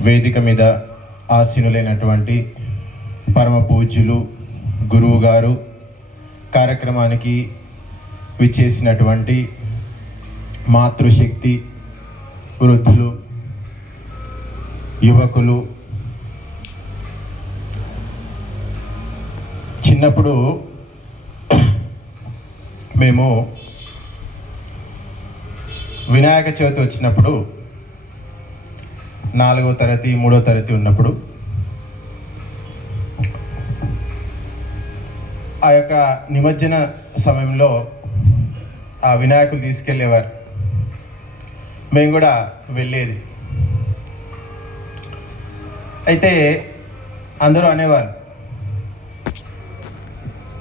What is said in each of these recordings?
వేదిక మీద ఆసీనులైనటువంటి పరమ పూజ్యులు గురువు గారు కార్యక్రమానికి విచ్చేసినటువంటి మాతృశక్తి వృద్ధులు యువకులు. చిన్నప్పుడు మేము వినాయక చవితి వచ్చినప్పుడు నాలుగో తరగతి మూడో తరగతి ఉన్నప్పుడు ఆ యొక్క నిమజ్జన సమయంలో ఆ వినాయకులు తీసుకెళ్ళేవారు. మేము కూడా వెళ్ళేది. అయితే అందరూ అనేవారు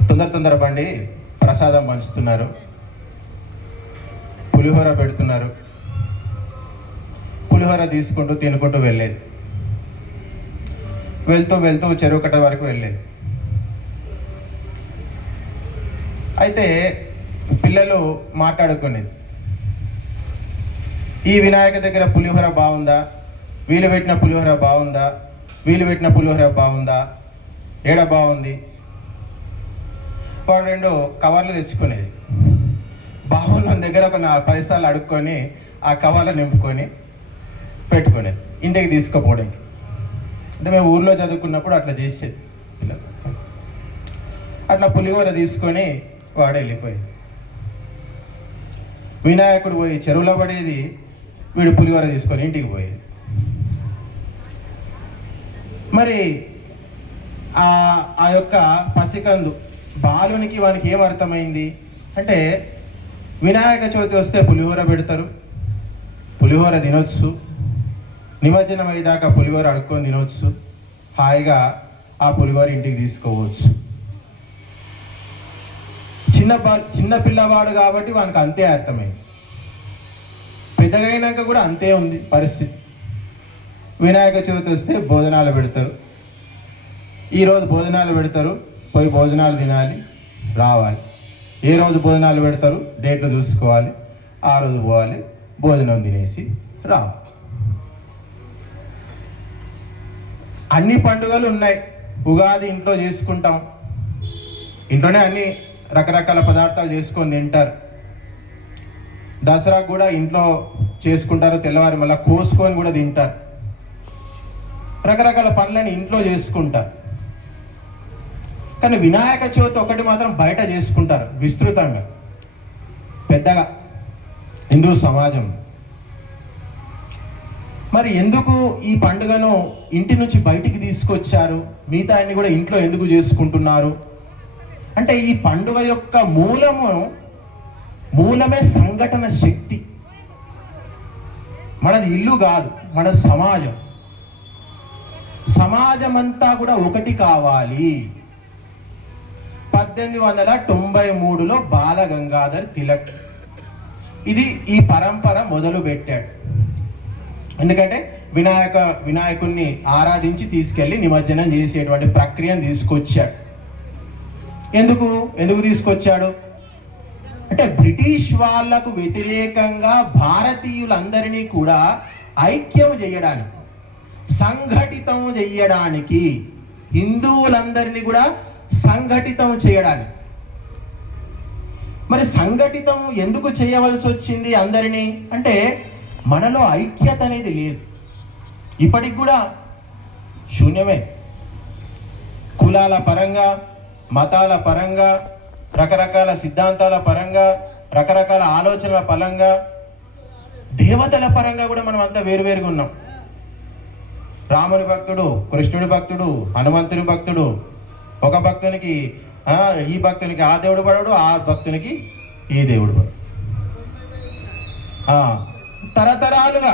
తొందర తొందర బండి ప్రసాదం పంచుతున్నారు పులిహోర పెడుతున్నారు పులిహోర తీసుకుంటూ తినుకుంటూ వెళ్ళేది. వెళ్తూ వెళ్తూ చెరువు కట్ట వరకు వెళ్ళేది. అయితే పిల్లలు మాట్లాడుకునేది. ఈ వినాయక దగ్గర పులిహోర బాగుందా? వీలు పెట్టిన పులిహోర బాగుందా? వీలు పెట్టిన పులిహోర బాగుందా? ఏడ బాగుంది? వాడు రెండు కవర్లు తెచ్చుకునేది. బాగున్న దగ్గర ఒక నా పైసలు అడుక్కొని ఆ కవర్లు నింపుకొని పెట్టుకునేది ఇంటికి తీసుకుపోవడానికి అంటే మేము ఊర్లో చదువుకున్నప్పుడు అట్లా చేసేది. పిల్లలు అట్లా పులిహోర తీసుకొని వాడు వెళ్ళిపోయింది వినాయకుడు పోయి చెరువులో పడేది వీడు పులిహోర తీసుకొని ఇంటికి పోయేది. మరి ఆ ఆ యొక్క పసికందు బాలునికి వానికి ఏం అర్థమైంది? అంటే వినాయక చవితి వస్తే పులిహోర పెడతారు పులిహోర తినొచ్చు నిమజ్జనం అయ్యేదాకా పులిహోర అడుక్కొని తినవచ్చు హాయిగా ఆ పులిహోర ఇంటికి తీసుకోవచ్చు. చిన్న చిన్న పిల్లవాడు కాబట్టి వానికి అంతే అర్థమైంది పెద్దగైనాక కూడా అంతే ఉంది పరిస్థితి. వినాయక చవితి వస్తే భోజనాలు పెడతారు. ఈరోజు భోజనాలు పెడతారు. పోయి భోజనాలు తినాలి రావాలి. ఏ రోజు భోజనాలు పెడతారు? డేట్లు చూసుకోవాలి. ఆ రోజు పోవాలి. భోజనం తినేసి రావాలి. అన్ని పండుగలు ఉన్నాయి. ఉగాది ఇంట్లో చేసుకుంటాం. ఇంట్లోనే అన్ని రకరకాల పదార్థాలు చేసుకొని తింటారు. దసరా కూడా ఇంట్లో చేసుకుంటారు తెల్లవారి మళ్ళీ కోసుకొని కూడా తింటారు. రకరకాల పనులని ఇంట్లో చేసుకుంటారు. కానీ వినాయక చవితి ఒకటి మాత్రం బయట చేసుకుంటారు విస్తృతంగా. పెద్దగా హిందూ సమాజం. మరి ఎందుకు ఈ పండుగను ఇంటి నుంచి బయటికి తీసుకొచ్చారు? మిగతా అన్ని కూడా ఇంట్లో ఎందుకు చేసుకుంటున్నారు? అంటే ఈ పండుగ యొక్క మూలము మూలమే సంఘటన శక్తి. మనది ఇల్లు కాదు మన సమాజం. సమాజం అంతా కూడా ఒకటి కావాలి. పద్దెనిమిది వందల తొంభై మూడులో బాల గంగాధర్ తిలక్. ఇది ఈ పరంపర మొదలు పెట్టాడు ఎందుకంటే వినాయక వినాయకుణ్ణి ఆరాధించి తీసుకెళ్ళి నిమజ్జనం చేసేటువంటి ప్రక్రియను తీసుకొచ్చాడు. ఎందుకు? ఎందుకు తీసుకొచ్చాడు? అంటే బ్రిటిష్ వాళ్ళకు వ్యతిరేకంగా భారతీయులందరినీ కూడా ఐక్యం చేయడానికి సంఘటితం చేయడానికి హిందువులందరినీ కూడా సంఘటితం చేయడానికి. మరి సంఘటితం ఎందుకు చేయవలసి వచ్చింది అందరినీ? అంటే మనలో ఐక్యత అనేది లేదు. ఇప్పటికి కూడా శూన్యమే. కులాల పరంగా మతాల పరంగా రకరకాల సిద్ధాంతాల పరంగా రకరకాల ఆలోచనల పరంగా దేవతల పరంగా కూడా మనం అంతా వేరువేరుగా ఉన్నాం. రాముని భక్తుడు కృష్ణుడి భక్తుడు హనుమంతుని భక్తుడు ఒక భక్తునికి ఈ భక్తునికి ఆ దేవుడు పడడు ఆ భక్తునికి ఈ దేవుడు పడడు. తరతరాలుగా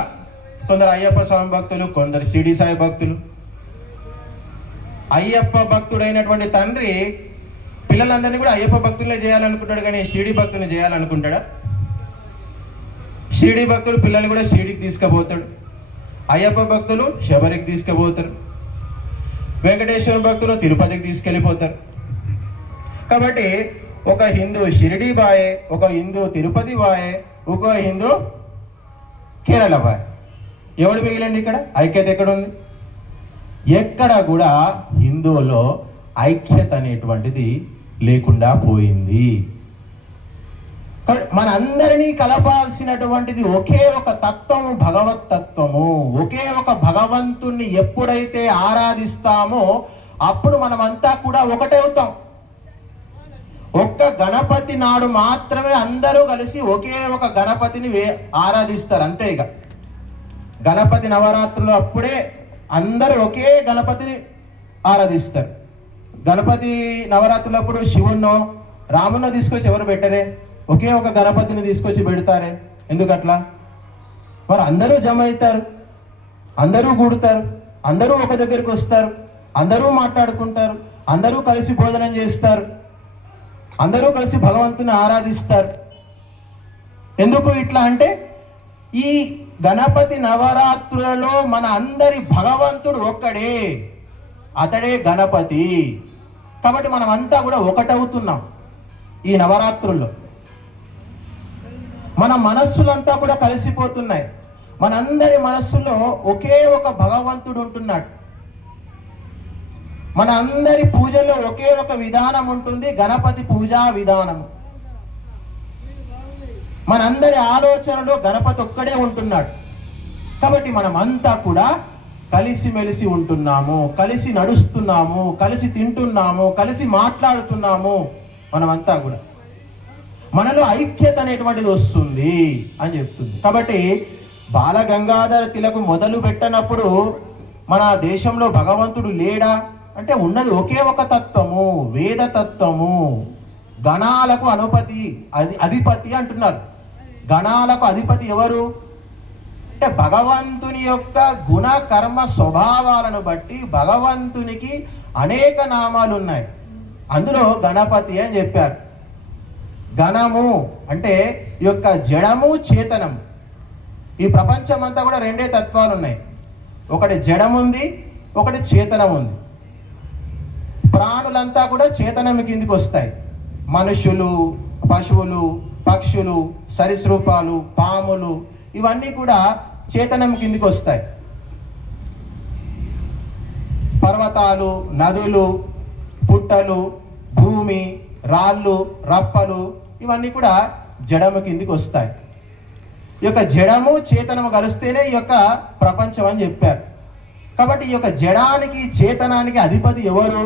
కొందరు అయ్యప్ప స్వామి భక్తులు కొందరు షిరిడి సాయి భక్తులు. అయ్యప్ప భక్తుడైనటువంటి తండ్రి పిల్లలందరినీ కూడా అయ్యప్ప భక్తులే చేయాలనుకుంటాడు కానీ షిరిడి భక్తులు చేయాలనుకుంటాడా? షిరిడి భక్తులు పిల్లల్ని కూడా షిరిడికి తీసుకుపోతాడు. అయ్యప్ప భక్తులు శబరికి తీసుకుపోతారు. వెంకటేశ్వర భక్తులు తిరుపతికి తీసుకెళ్ళిపోతారు. కాబట్టి ఒక హిందూ షిరిడి బాయే ఒక హిందూ తిరుపతి బాయే ఒక హిందూ కేరళ బాయ్ ఎవడు మిగిలండి ఇక్కడ? ఐక్యత ఎక్కడ ఉంది ఎక్కడ కూడా హిందువులో ఐక్యత అనేటువంటిది లేకుండా పోయింది. మన మనందరినీ కలపాల్సినటువంటిది ఒకే ఒక తత్వము భగవత్ తత్వము. ఒకే ఒక భగవంతుణ్ణి ఎప్పుడైతే ఆరాధిస్తామో అప్పుడు మనమంతా కూడా ఒకటే అవుతాం. ఒక్క గణపతి నాడు మాత్రమే అందరూ కలిసి ఒకే ఒక గణపతిని వే ఆరాధిస్తారు అంతే ఇక. గణపతి నవరాత్రులు అప్పుడే అందరూ ఒకే గణపతిని ఆరాధిస్తారు. గణపతి నవరాత్రులు అప్పుడు శివుణ్ణో రామున్నో తీసుకొచ్చి ఎవరు పెట్టరే? ఒకే ఒక గణపతిని తీసుకొచ్చి పెడతారే? ఎందుకట్లా? మరి అందరూ జమ అవుతారు అందరూ కూడతారు అందరూ ఒక దగ్గరికి వస్తారు అందరూ మాట్లాడుకుంటారు అందరూ కలిసి భోజనం చేస్తారు. అందరూ కలిసి భగవంతుని ఆరాధిస్తారు. ఎందుకు ఇట్లా అంటే ఈ గణపతి నవరాత్రులలో మన అందరి భగవంతుడు ఒక్కడే. అతడే గణపతి. కాబట్టి మనం అంతా కూడా ఒకటవుతున్నాం ఈ నవరాత్రుల్లో. మన మనస్సులంతా కూడా కలిసిపోతున్నాయి. మనందరి మనస్సులో ఒకే ఒక భగవంతుడు ఉంటున్నాడు. మన అందరి పూజల్లో ఒకే ఒక విధానం ఉంటుంది గణపతి పూజా విధానం మనందరి ఆలోచనలో గణపతి ఒక్కడే ఉంటున్నాడు. కాబట్టి మనం అంతా కూడా కలిసిమెలిసి ఉంటున్నాము కలిసి నడుస్తున్నాము కలిసి తింటున్నాము కలిసి మాట్లాడుతున్నాము మనమంతా కూడా. మనలో ఐక్యత అనేటువంటిది వస్తుంది అని చెప్తుంది. కాబట్టి బాల గంగాధర తిలకు మొదలు పెట్టనప్పుడు మన దేశంలో భగవంతుడు లేడా? అంటే ఉన్నది ఒకే ఒక తత్వము వేద తత్వము. గణాలకు అనుపతి అది అధిపతి అంటున్నారు. గణాలకు అధిపతి ఎవరు? అంటే భగవంతుని యొక్క గుణ కర్మ స్వభావాలను బట్టి భగవంతునికి అనేక నామాలు ఉన్నాయి అందులో గణపతి అని చెప్పారు. గణము అంటే ఈ యొక్క జడము చేతనము. ఈ ప్రపంచం అంతా కూడా రెండే తత్వాలు ఉన్నాయి ఒకటి జడముంది ఒకటి చేతనం ఉంది ప్రాణులంతా కూడా చేతనం కిందికి వస్తాయి. మనుషులు పశువులు పక్షులు సరీసృపాలు పాములు ఇవన్నీ కూడా చేతనం కిందికి వస్తాయి. పర్వతాలు నదులు పుట్టలు భూమి రాళ్ళు రప్పలు ఇవన్నీ కూడా జడము కిందికి వస్తాయి. ఈ యొక్క జడము చేతనము కలిస్తేనే ఈ యొక్క ప్రపంచం అని చెప్పారు. కాబట్టి ఈ యొక్క జడానికి చేతనానికి అధిపతి ఎవరు?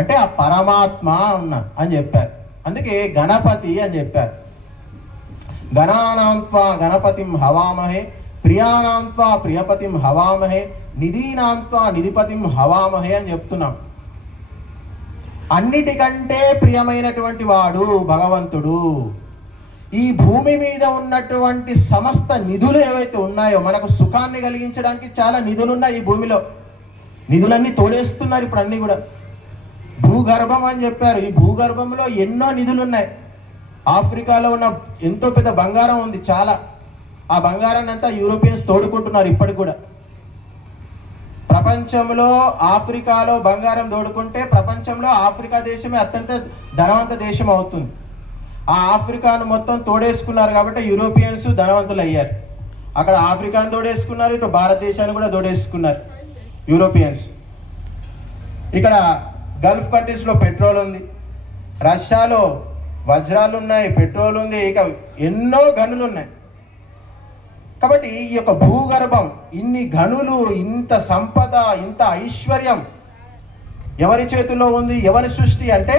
అంటే ఆ పరమాత్మ ఉన్న అని చెప్పారు. అందుకే గణపతి అని చెప్పారు. గణానాంత్వా గణపతిం హవామహే ప్రియానాంత్వా ప్రియపతిం హవామహే నిధీనాంత్వా నిధిపతిం హవామహే అని చెప్తున్నాం. అన్నిటికంటే ప్రియమైనటువంటి వాడు భగవంతుడు. ఈ భూమి మీద ఉన్నటువంటి సమస్త నిధులు ఏవైతే ఉన్నాయో మనకు సుఖాన్ని కలిగించడానికి చాలా నిధులు ఉన్నాయి ఈ భూమిలో. నిధులన్నీ తోడేస్తున్నారు ఇప్పుడు అన్నీ కూడా. భూగర్భం అని చెప్పారు. ఈ భూగర్భంలో ఎన్నో నిధులు ఉన్నాయి ఆఫ్రికాలో ఉన్న ఎంతో పెద్ద బంగారం ఉంది చాలా. ఆ బంగారాన్ని అంతా యూరోపియన్స్ తోడుకుంటున్నారు ఇప్పటికి కూడా. ప్రపంచంలో ఆఫ్రికాలో బంగారం తోడుకుంటే ప్రపంచంలో ఆఫ్రికా దేశమే అత్యంత ధనవంత దేశం అవుతుంది. ఆ ఆఫ్రికాను మొత్తం తోడేసుకున్నారు కాబట్టి యూరోపియన్స్ ధనవంతులు అయ్యారు. అక్కడ ఆఫ్రికాను తోడేసుకున్నారు ఇటు భారతదేశాన్ని కూడా తోడేసుకున్నారు యూరోపియన్స్. ఇక్కడ గల్ఫ్ కంట్రీస్లో పెట్రోల్ ఉంది. రష్యాలో వజ్రాలు ఉన్నాయి పెట్రోల్ ఉంది. ఇక ఎన్నో గనులు ఉన్నాయి కాబట్టి ఈ యొక్క భూగర్భం ఇన్ని గనులు ఇంత సంపద ఇంత ఐశ్వర్యం ఎవరి చేతిలో ఉంది ఎవరి సృష్టి అంటే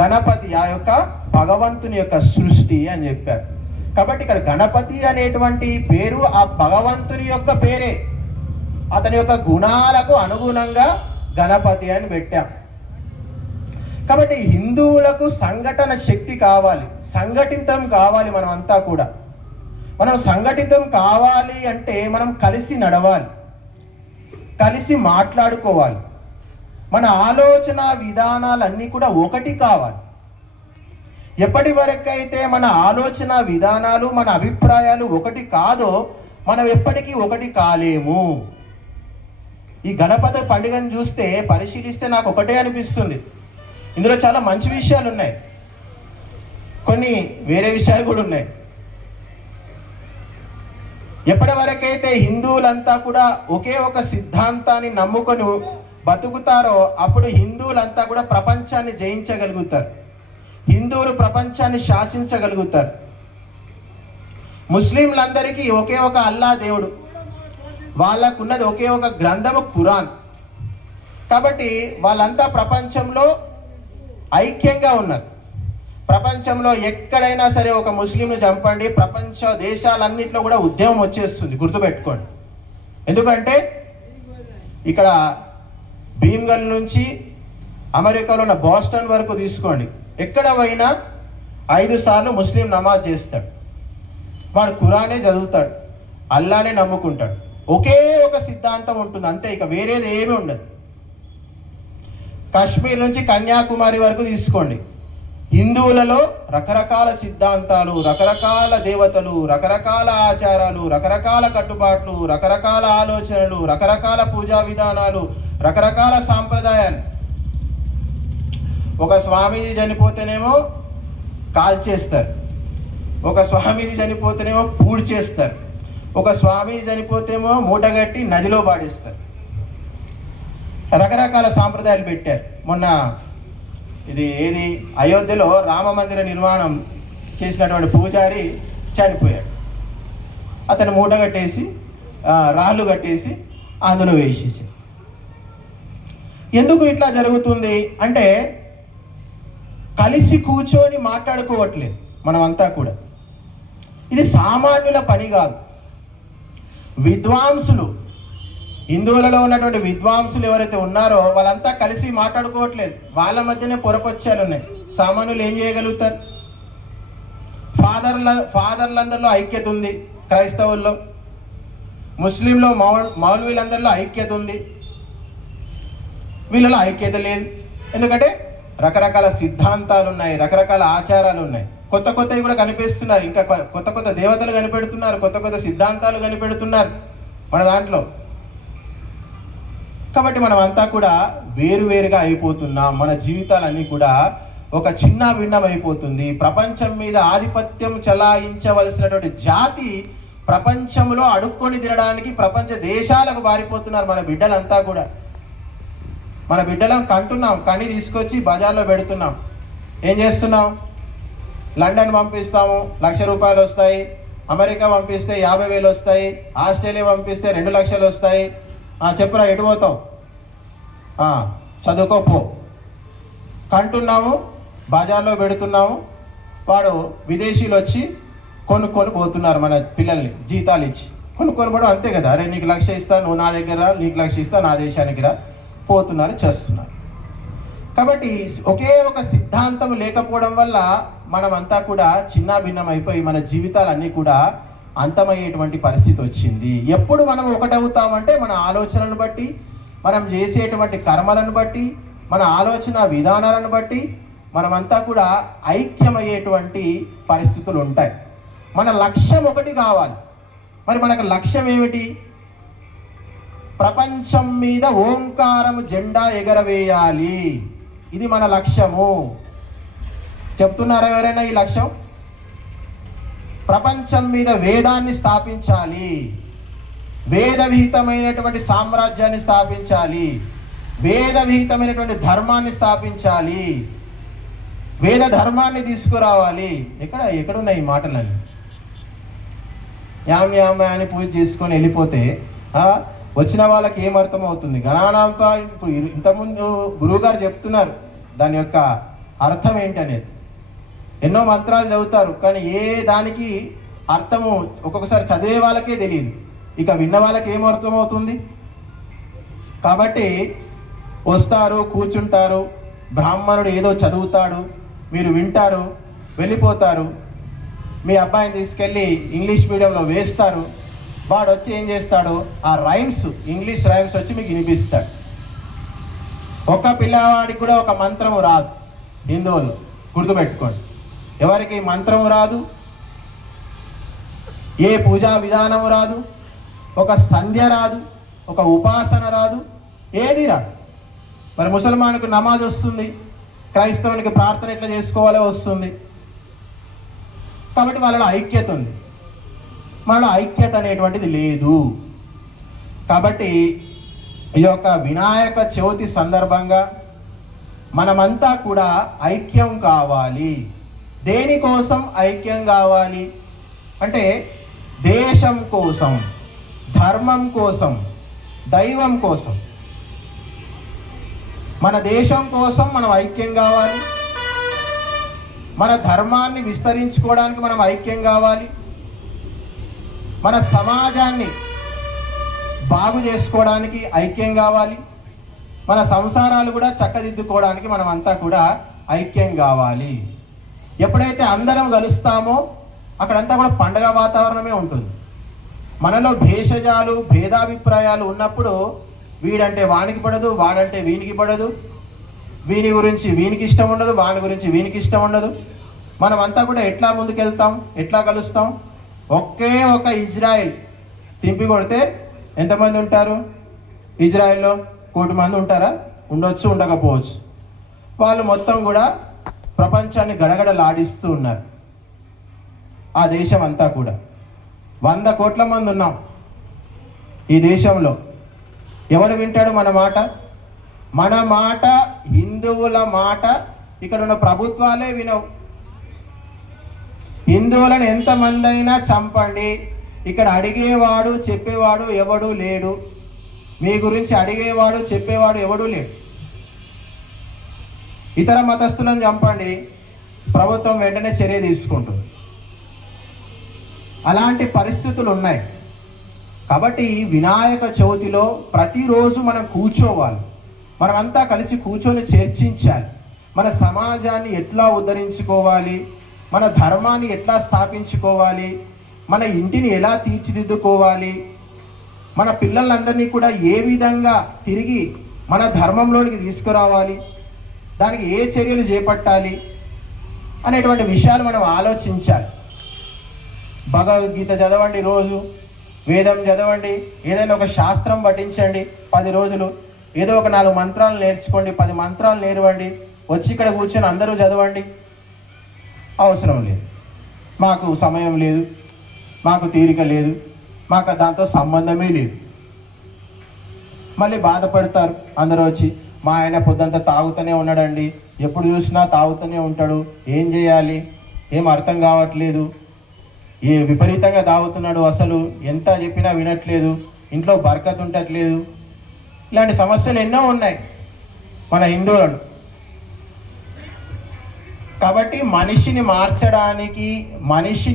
గణపతి ఆ యొక్క భగవంతుని యొక్క సృష్టి అని చెప్పారు. కాబట్టి ఇక్కడ గణపతి అనేటువంటి పేరు ఆ భగవంతుని యొక్క పేరే. అతని యొక్క గుణాలకు అనుగుణంగా గణపతి అని పెట్టాం. కాబట్టి హిందువులకు సంఘటన శక్తి కావాలి సంఘటితం కావాలి మనం అంతా కూడా. మనం సంఘటితం కావాలి అంటే మనం కలిసి నడవాలి కలిసి మాట్లాడుకోవాలి. మన ఆలోచన విధానాలన్నీ కూడా ఒకటి కావాలి. ఎప్పటి వరకైతే మన ఆలోచన విధానాలు మన అభిప్రాయాలు ఒకటి కాదో మనం ఎప్పటికీ ఒకటి కాలేము. ఈ గణపతి పండుగను చూస్తే పరిశీలిస్తే నాకు ఒకటే అనిపిస్తుంది. ఇందులో చాలా మంచి విషయాలు ఉన్నాయి. కొన్ని వేరే విషయాలు కూడా ఉన్నాయి. ఎప్పటి వరకైతే హిందువులంతా కూడా ఒకే ఒక సిద్ధాంతాన్ని నమ్ముకొని బతుకుతారో అప్పుడు హిందువులంతా కూడా ప్రపంచాన్ని జయించగలుగుతారు. హిందువులు ప్రపంచాన్ని శాసించగలుగుతారు. ముస్లింలందరికీ ఒకే ఒక అల్లా దేవుడు. వాళ్ళకున్నది ఒకే ఒక గ్రంథము ఖురాన్. కాబట్టి వాళ్ళంతా ప్రపంచంలో ఐక్యంగా ఉన్నారు ప్రపంచంలో ఎక్కడైనా సరే ఒక ముస్లింను చంపండి. ప్రపంచ దేశాలన్నింటిలో కూడా ఉద్యమం వచ్చేస్తుంది. గుర్తుపెట్టుకోండి. ఎందుకంటే ఇక్కడ భీమ్గల్ నుంచి అమెరికాలో ఉన్న బాస్టన్ వరకు తీసుకోండి. ఎక్కడ పోయినా ఐదు సార్లు ముస్లిం నమాజ్ చేస్తాడు. వాడు ఖురానే చదువుతాడు. అల్లానే నమ్ముకుంటాడు. ఒకే ఒక సిద్ధాంతం ఉంటుంది. అంతే. ఇక వేరేది ఏమీ ఉండదు. కాశ్మీర్ నుంచి కన్యాకుమారి వరకు తీసుకోండి. హిందువులలో రకరకాల సిద్ధాంతాలు రకరకాల దేవతలు రకరకాల ఆచారాలు రకరకాల కట్టుబాట్లు రకరకాల ఆలోచనలు రకరకాల పూజా విధానాలు రకరకాల సాంప్రదాయాలు. ఒక స్వామీజీ చనిపోతేనేమో కాల్చేస్తారు ఒక స్వామీజీ చనిపోతేనేమో పూడ్చేస్తారు ఒక స్వామీజీ చనిపోతేమో మూటగట్టి నదిలో పాడేస్తారు. రకరకాల సాంప్రదాయాలు పెట్టారు. మొన్న ఇది ఏది? అయోధ్యలో రామ మందిర నిర్మాణం చేసినటువంటి పూజారి చనిపోయాడు. అతను మూట కట్టేసి రాళ్ళు కట్టేసి అందులో వేసేసి ఎందుకు ఇట్లా జరుగుతుంది అంటే కలిసి కూర్చొని మాట్లాడుకోవట్లేదు మనమంతా కూడా. ఇది సామాన్యుల పని కాదు. విద్వాంసులు హిందువులలో ఉన్నటువంటి విద్వాంసులు ఎవరైతే ఉన్నారో వాళ్ళంతా కలిసి మాట్లాడుకోవట్లేదు. వాళ్ళ మధ్యనే పొరపచ్చాలు ఉన్నాయి సామాన్యులు ఏం చేయగలుగుతారు? ఫాదర్ల ఫాదర్లందరిలో ఐక్యత ఉంది క్రైస్తవుల్లో. ముస్లింలో మౌ మౌలవీలందరిలో ఐక్యత ఉంది. వీళ్ళలో ఐక్యత లేదు. ఎందుకంటే రకరకాల సిద్ధాంతాలు ఉన్నాయి రకరకాల ఆచారాలు ఉన్నాయి కొత్త కొత్తవి కూడా కనిపిస్తున్నారు. ఇంకా కొత్త కొత్త దేవతలు కనిపెడుతున్నారు కొత్త కొత్త సిద్ధాంతాలు కనిపెడుతున్నారు మన దాంట్లో. కాబట్టి మనం అంతా కూడా వేరువేరుగా అయిపోతున్నాం. మన జీవితాలన్నీ కూడా ఒక చిన్న భిన్నం అయిపోతుంది. ప్రపంచం మీద ఆధిపత్యం చలాయించవలసినటువంటి జాతి ప్రపంచంలో అడుక్కొని తినడానికి ప్రపంచ దేశాలకు పారిపోతున్నారు మన బిడ్డలంతా కూడా. మన బిడ్డలను కంటున్నాం కని తీసుకొచ్చి బజార్లో పెడుతున్నాం. ఏం చేస్తున్నాం? లండన్ పంపిస్తాము లక్ష రూపాయలు వస్తాయి అమెరికా పంపిస్తే యాభై వేలు వస్తాయి ఆస్ట్రేలియా పంపిస్తే రెండు లక్షలు వస్తాయి చెప్పురా ఎటు పోతావు? చదువుకో పో కంటున్నాము బజార్లో పెడుతున్నాము వాడు విదేశీయులు వచ్చి కొనుక్కొని పోతున్నారు మన పిల్లల్ని జీతాలు ఇచ్చి. కొనుక్కొని పోవడం అంతే కదా. అరే నీకు లక్ష ఇస్తా నువ్వు నా దగ్గర రా, నీకు లక్ష ఇస్తా నా దేశానికి రా. పోతున్నారు చేస్తున్నారు. కాబట్టి ఒకే ఒక సిద్ధాంతం లేకపోవడం వల్ల మనమంతా కూడా చిన్న భిన్నం అయిపోయి మన జీవితాలన్నీ కూడా అంతమయ్యేటువంటి పరిస్థితి వచ్చింది. ఎప్పుడు మనం ఒకటవుతామంటే మన ఆలోచనలను బట్టి మనం చేసేటువంటి కర్మలను బట్టి మన ఆలోచన విధానాలను బట్టి మనమంతా కూడా ఐక్యమయ్యేటువంటి పరిస్థితులు ఉంటాయి. మన లక్ష్యం ఒకటి కావాలి. మరి మనకు లక్ష్యం ఏమిటి? ప్రపంచం మీద ఓంకారం జెండా ఎగరవేయాలి. ఇది మన లక్ష్యము. చెప్తున్నారా ఎవరైనా ఈ లక్ష్యం? ప్రపంచం మీద వేదాన్ని స్థాపించాలి. వేద విహితమైనటువంటి సామ్రాజ్యాన్ని స్థాపించాలి. వేద విహితమైనటువంటి ధర్మాన్ని స్థాపించాలి. వేద ధర్మాన్ని తీసుకురావాలి. ఎక్కడ ఎక్కడున్నాయి ఈ మాటలన్నీ? యామ్ యామ్ అని పూజ చేసుకొని వెళ్ళిపోతే వచ్చిన వాళ్ళకి ఏం అర్థం అవుతుంది గణానాంతో ఇప్పుడు ఇంతకుముందు గురువుగారు చెప్తున్నారు దాని యొక్క అర్థం ఏంటి అనేది. ఎన్నో మంత్రాలు చదువుతారు కానీ ఏ దానికి అర్థము ఒక్కొక్కసారి చదివే వాళ్ళకే తెలియదు. ఇక విన్న వాళ్ళకి ఏం అర్థం అవుతుంది కాబట్టి వస్తారు కూర్చుంటారు బ్రాహ్మణుడు ఏదో చదువుతాడు మీరు వింటారు వెళ్ళిపోతారు. మీ అబ్బాయిని తీసుకెళ్ళి ఇంగ్లీష్ మీడియంలో వేస్తారు. వాడు వచ్చి ఏం చేస్తాడు? ఆ రైమ్స్ ఇంగ్లీష్ రైమ్స్ వచ్చి మీకు వినిపిస్తాడు. ఒక్క పిల్లవాడికి కూడా ఒక మంత్రము రాదు. హిందువులు గుర్తుపెట్టుకోండి. ఎవరికి మంత్రం రాదు? ఏ పూజా విధానం రాదు? ఒక సంధ్య రాదు? ఒక ఉపాసన రాదు? ఏది రాదు. మరి ముసల్మాన్కు నమాజ్ వస్తుంది. క్రైస్తవునికి ప్రార్థన ఎట్లా చేసుకోవాలో వస్తుంది. కాబట్టి వాళ్ళలో ఐక్యత ఉంది. మనలో ఐక్యత అనేటువంటిది లేదు. కాబట్టి ఈ యొక్క వినాయక చవితి సందర్భంగా మనమంతా కూడా ఐక్యం కావాలి. దేనికోసం ఐక్యం కావాలి? అంటే దేశం కోసం ధర్మం కోసం దైవం కోసం. మన దేశం కోసం మనం ఐక్యం కావాలి? మన ధర్మాన్ని విస్తరించుకోవడానికి మనం ఐక్యం కావాలి? మన సమాజాన్ని బాగు చేసుకోవడానికి ఐక్యం కావాలి? మన సంసారాలు కూడా చక్కదిద్దుకోవడానికి మనం అంతా కూడా ఐక్యం కావాలి. ఎప్పుడైతే అందరం కలుస్తామో అక్కడంతా కూడా పండగ వాతావరణమే ఉంటుంది. మనలో భేషజాలు భేదాభిప్రాయాలు ఉన్నప్పుడు వీడంటే వానికి పడదు వాడంటే వీనికి పడదు. వీని గురించి వీనికి ఇష్టం ఉండదు వాని గురించి వీనికి ఇష్టం ఉండదు. మనం అంతా కూడా ఎట్లా ముందుకెళ్తాం ఎట్లా కలుస్తాం? ఒకే ఒక ఇజ్రాయిల్ తింపి కొడితే ఎంతమంది ఉంటారు? ఇజ్రాయిల్లో కోటి మంది ఉంటారా? ఉండొచ్చు ఉండకపోవచ్చు. వాళ్ళు మొత్తం కూడా ప్రపంచాన్ని గడగడలాడిస్తూ ఉన్నారు. ఆ దేశం అంతా కూడా. వంద కోట్ల మంది ఉన్నాం. ఈ దేశంలో ఎవడు వింటాడు మన మాట? మన మాట హిందువుల మాట. ఇక్కడ ఉన్న ప్రభుత్వాలే వినవు. హిందువులను ఎంతమంది అయినా చంపండి. ఇక్కడ అడిగేవాడు చెప్పేవాడు ఎవడు లేడు. మీ గురించి అడిగేవాడు చెప్పేవాడు ఎవడూ లేడు. ఇతర మతస్థులను చంపండి. ప్రభుత్వం వెంటనే చర్య తీసుకుంటుంది. అలాంటి పరిస్థితులు ఉన్నాయి. కాబట్టి వినాయక చవితిలో ప్రతిరోజు మనం కూర్చోవాలి. మనమంతా కలిసి కూర్చొని చర్చించాలి. మన సమాజాన్ని ఎట్లా ఉద్ధరించుకోవాలి? మన ధర్మాన్ని ఎట్లా స్థాపించుకోవాలి? మన ఇంటిని ఎలా తీర్చిదిద్దుకోవాలి? మన పిల్లలందరినీ కూడా ఏ విధంగా తిరిగి మన ధర్మంలోనికి తీసుకురావాలి? దానికి ఏ చర్యలు చేపట్టాలి అనేటువంటి విషయాలు మనం ఆలోచించాలి. భగవద్గీత చదవండి రోజు వేదం చదవండి ఏదైనా ఒక శాస్త్రం పఠించండి పది రోజులు ఏదో ఒక నాలుగు మంత్రాలు నేర్చుకోండి పది మంత్రాలు నేర్వండి వచ్చి ఇక్కడ కూర్చొని అందరూ చదవండి. అవసరం లేదు. మాకు సమయం లేదు మాకు తీరిక లేదు మాకు దాంతో సంబంధమే లేదు. మళ్ళీ బాధపడతారు అందరూ వచ్చి మా ఆయన పొద్దంతా తాగుతూనే ఉన్నాడండి. ఎప్పుడు చూసినా తాగుతూనే ఉంటాడు. ఏం చేయాలి? ఏం అర్థం కావట్లేదు. ఏ విపరీతంగా తాగుతున్నాడు అసలు. ఎంత చెప్పినా వినట్లేదు. ఇంట్లో బరకత్ ఉండట్లేదు. ఇలాంటి సమస్యలు ఎన్నో ఉన్నాయి మన హిందువులను కాబట్టి మనిషిని మార్చడానికి మనిషిని